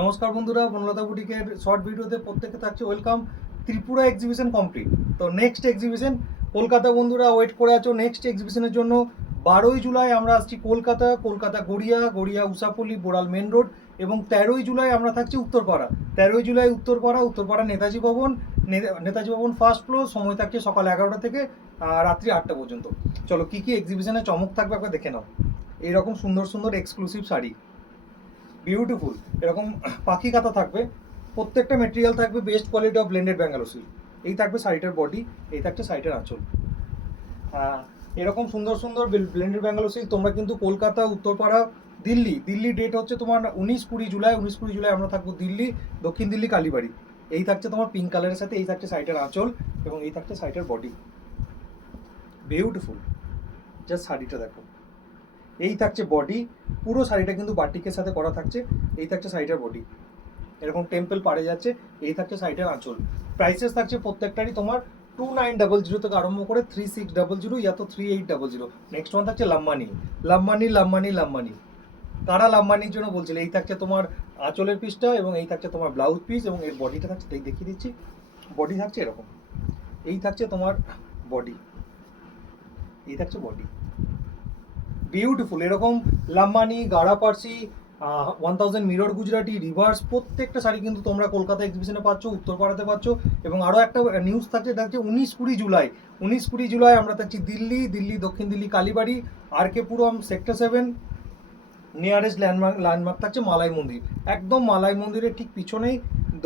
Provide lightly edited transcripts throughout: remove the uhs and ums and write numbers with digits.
নমস্কার বন্ধুরা, বনলতা বুটিকের শর্ট ভিডিওতে প্রত্যেককে থাকছে ওয়েলকাম। Tripura exhibition complete. তো নেক্সট এক্সিবিশন কলকাতা, বন্ধুরা ওয়েট করে আছো নেক্সট এক্সিবিশনের জন্য। 12ই জুলাই আমরা আসছি কলকাতা গড়িয়া উষাপল্লী বোড়াল মেন রোড, এবং 13ই জুলাই আমরা থাকছি উত্তরপাড়া। 13ই জুলাই উত্তরপাড়া নেতাজি ভবন। নেতাজি ভবন ফার্স্ট ফ্লোর। সময় থাকছে সকাল 11টা থেকে রাত্রি 8টা পর্যন্ত। চলো কী কী এক্সিবিশনে চমক থাকবে একবার দেখে নাও। এইরকম সুন্দর সুন্দর এক্সক্লুসিভ শাড়ি, বিউটিফুল এরকম পাখি কাঁথা থাকবে। প্রত্যেকটা মেটেরিয়াল থাকবে best quality of blended Bangalore silk. এই থাকবে শাড়িটার বডি, এই থাকছে শাড়িটার আঁচল। এরকম সুন্দর সুন্দর ব্লেন্ডেড ব্যাঙ্গালোর সিল্ক তোমরা কিন্তু কলকাতা, উত্তরপাড়া, দিল্লি ডেট হচ্ছে তোমার 19-20 জুলাই আমরা থাকবো দিল্লি, দক্ষিণ দিল্লি, কালীবাড়ি। এই থাকছে তোমার পিঙ্ক কালারের সাথে, এই থাকছে শাড়িটার আঁচল, এবং এই থাকছে শাড়িটার বডি। বিউটিফুল, জাস্ট শাড়িটা দেখো। এই থাকছে বডি, পুরো শাড়িটা কিন্তু বাটিকের সাথে করা থাকছে। এই থাকছে শাড়িটার বডি, এরকম টেম্পল পাড়ে যাচ্ছে। এই থাকছে শাড়িটার আঁচল। প্রাইসেস থাকছে প্রত্যেকটারই তোমার 2900 থেকে আরম্ভ করে 3600 ইয়া তো 3800। নেক্সট ওয়ান থাকছে লাম্বানি। কারা লাম্বানির জন্য বলছিল। এই থাকছে তোমার আঁচলের পিসটা, এবং এই থাকছে তোমার ব্লাউজ পিস, এবং এর বডিটা থাকছে, তাই দেখিয়ে দিচ্ছি। বডি থাকছে এরকম, এই থাকছে তোমার বডি, এই থাকছে বডি। বিউটিফুল এরকম লাম্বানি, গাড়া পার্সি, 1000 মিরর গুজরাটি, রিভার্স, প্রত্যেকটা শাড়ি কিন্তু তোমরা কলকাতা এক্সিবিশনে পাচ্ছ, উত্তরপাড়াতে পাচ্ছ। এবং আরও একটা নিউজ থাকছে, এটা হচ্ছে 19-20 জুলাই আমরা থাকছি দিল্লি, দক্ষিণ দিল্লি, কালীবাড়ি, RK পুরম, সেক্টর 7। নিয়ারেস্ট ল্যান্ডমার্ক থাকছে মালাই মন্দির, একদম মালাই মন্দিরের ঠিক পিছনেই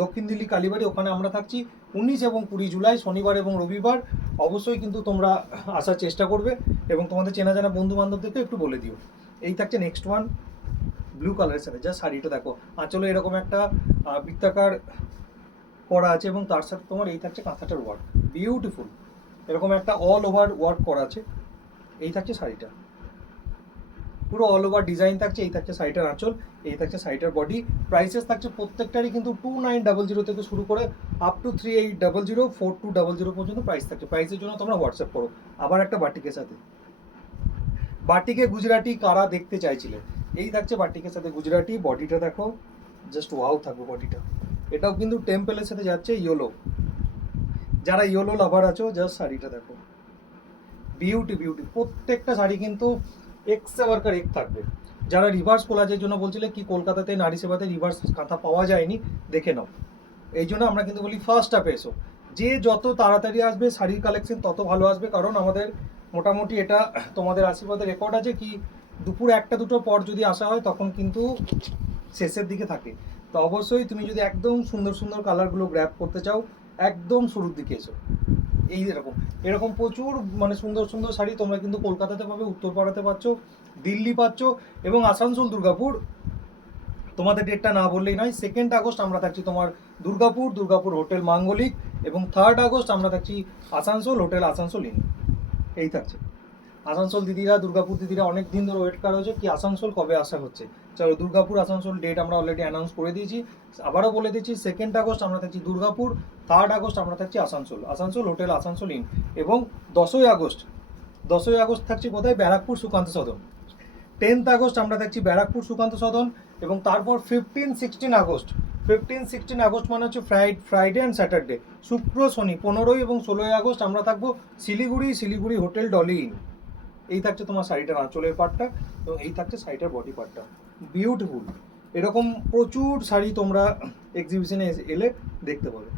দক্ষিণ দিল্লি, কালীবাড়ি। ওখানে আমরা থাকছি 19 এবং 20 জুলাই, শনিবার এবং রবিবার। অবশ্যই কিন্তু তোমরা আসার চেষ্টা করবে, এবং তোমাদের চেনা জানা বন্ধু বান্ধবদেরকে একটু বলে দিও। এই থাকছে নেক্সট ওয়ান, ব্লু কালারের সাথে। যা শাড়িটা দেখো, আঁচলে এরকম একটা বৃত্তাকার করা আছে, এবং তার সাথে তোমার এই থাকছে কাঁথাটার ওয়ার্ক, বিউটিফুল এরকম একটা অল ওভার ওয়ার্ক করা আছে। এই থাকছে শাড়িটা, পুরো অল ওভার ডিজাইন থাকছে। এই থাকছে শাড়িটার আঁচল, এই থাকছে শাড়িটার বডি। প্রাইসেস থাকছে প্রত্যেকটারই কিন্তু 2900 থেকে শুরু করে আপ টু 3800, 4200 পর্যন্ত প্রাইস থাকছে। প্রাইসের জন্য তোমরা হোয়াটসঅ্যাপ করো। আবার একটা বাটিকের সাথে, বাটিকে গুজরাটি কারা দেখতে চাইছিলে। এই থাকছে বাটিকের সাথে গুজরাটি। বডিটা দেখো, জাস্ট ওয়াও থাকবে বডিটা। এটাও কিন্তু টেম্পলের সাথে যাচ্ছে ইয়েলো। যারা ইয়েলো লাভার আছো, জাস্ট শাড়িটা দেখো, বিউটি। প্রত্যেকটা শাড়ি কিন্তু এক্সে ওয়ার্কার এক থাকবে। যারা রিভার্স কোলাজের জন্য বলছিলে কি কলকাতাতে নারী সেবাতে রিভার্স কাঁথা পাওয়া যায়নি, দেখে নাও। এই জন্য আমরা কিন্তু বলি ফার্স্ট স্টেপে এসো। যে যত তাড়াতাড়ি আসবে শাড়ির কালেকশন তত ভালো আসবে, কারণ আমাদের মোটামুটি এটা তোমাদের আশীর্বাদের রেকর্ড আছে কি দুপুর 1-2 পর যদি আসা হয় তখন কিন্তু শেষের দিকে থাকে। তো অবশ্যই তুমি যদি একদম সুন্দর সুন্দর কালারগুলো গ্র্যাব করতে চাও, একদম শুরুর দিকে এসো। এই এরকম প্রচুর মানে সুন্দর সুন্দর শাড়ি তোমরা কিন্তু কলকাতাতে পাবে, উত্তরপাড়াতে পাচ্ছ, দিল্লি পাচ্ছ, এবং আসানসোল, দুর্গাপুর। তোমাদের ডেটটা না বললেই নয়। 2 আগস্ট আমরা থাকছি তোমার দুর্গাপুর হোটেল মাঙ্গলিক, এবং 3 আগস্ট আমরা থাকছি আসানসোল, হোটেল আসানসোল ইন। এই থাকছে আসানসোল দিদিরা, দুর্গাপুর দিদিরা অনেক দিন ধরে ওয়েট করা হচ্ছে কি আসানসোল কবে আসা হচ্ছে। চলো দুর্গাপুর আসানসোল ডেট আমরা অলরেডি অ্যানাউন্স করে দিয়েছি। আবারও বলে দিচ্ছি, 2 আগস্ট আমরা থাকছি দুর্গাপুর, 3 আগস্ট আমরা থাকছি আসানসোল হোটেল আসানসোল ইন, এবং 10ই আগস্ট থাকছি কোথায়, ব্যারাকপুর সুকান্ত সদন। 10th আগস্ট আমরা থাকছি ব্যারাকপুর সুকান্ত সদন, এবং তারপর 15-16 আগস্ট মানে হচ্ছে ফ্রাইডে অ্যান্ড স্যাটারডে, শুক্র শনি। 15 এবং 16 আগস্ট আমরা থাকবো শিলিগুড়ি হোটেল ডলি ইন। এই থাকছে তোমার শাড়িটার আঁচলের পার্টটা, এবং এই থাকছে শাড়িটার বডি পার্টটা। বিউটিফুল এরকম প্রচুর শাড়ি তোমরা এক্সিবিশনে এলে দেখতে পাবে।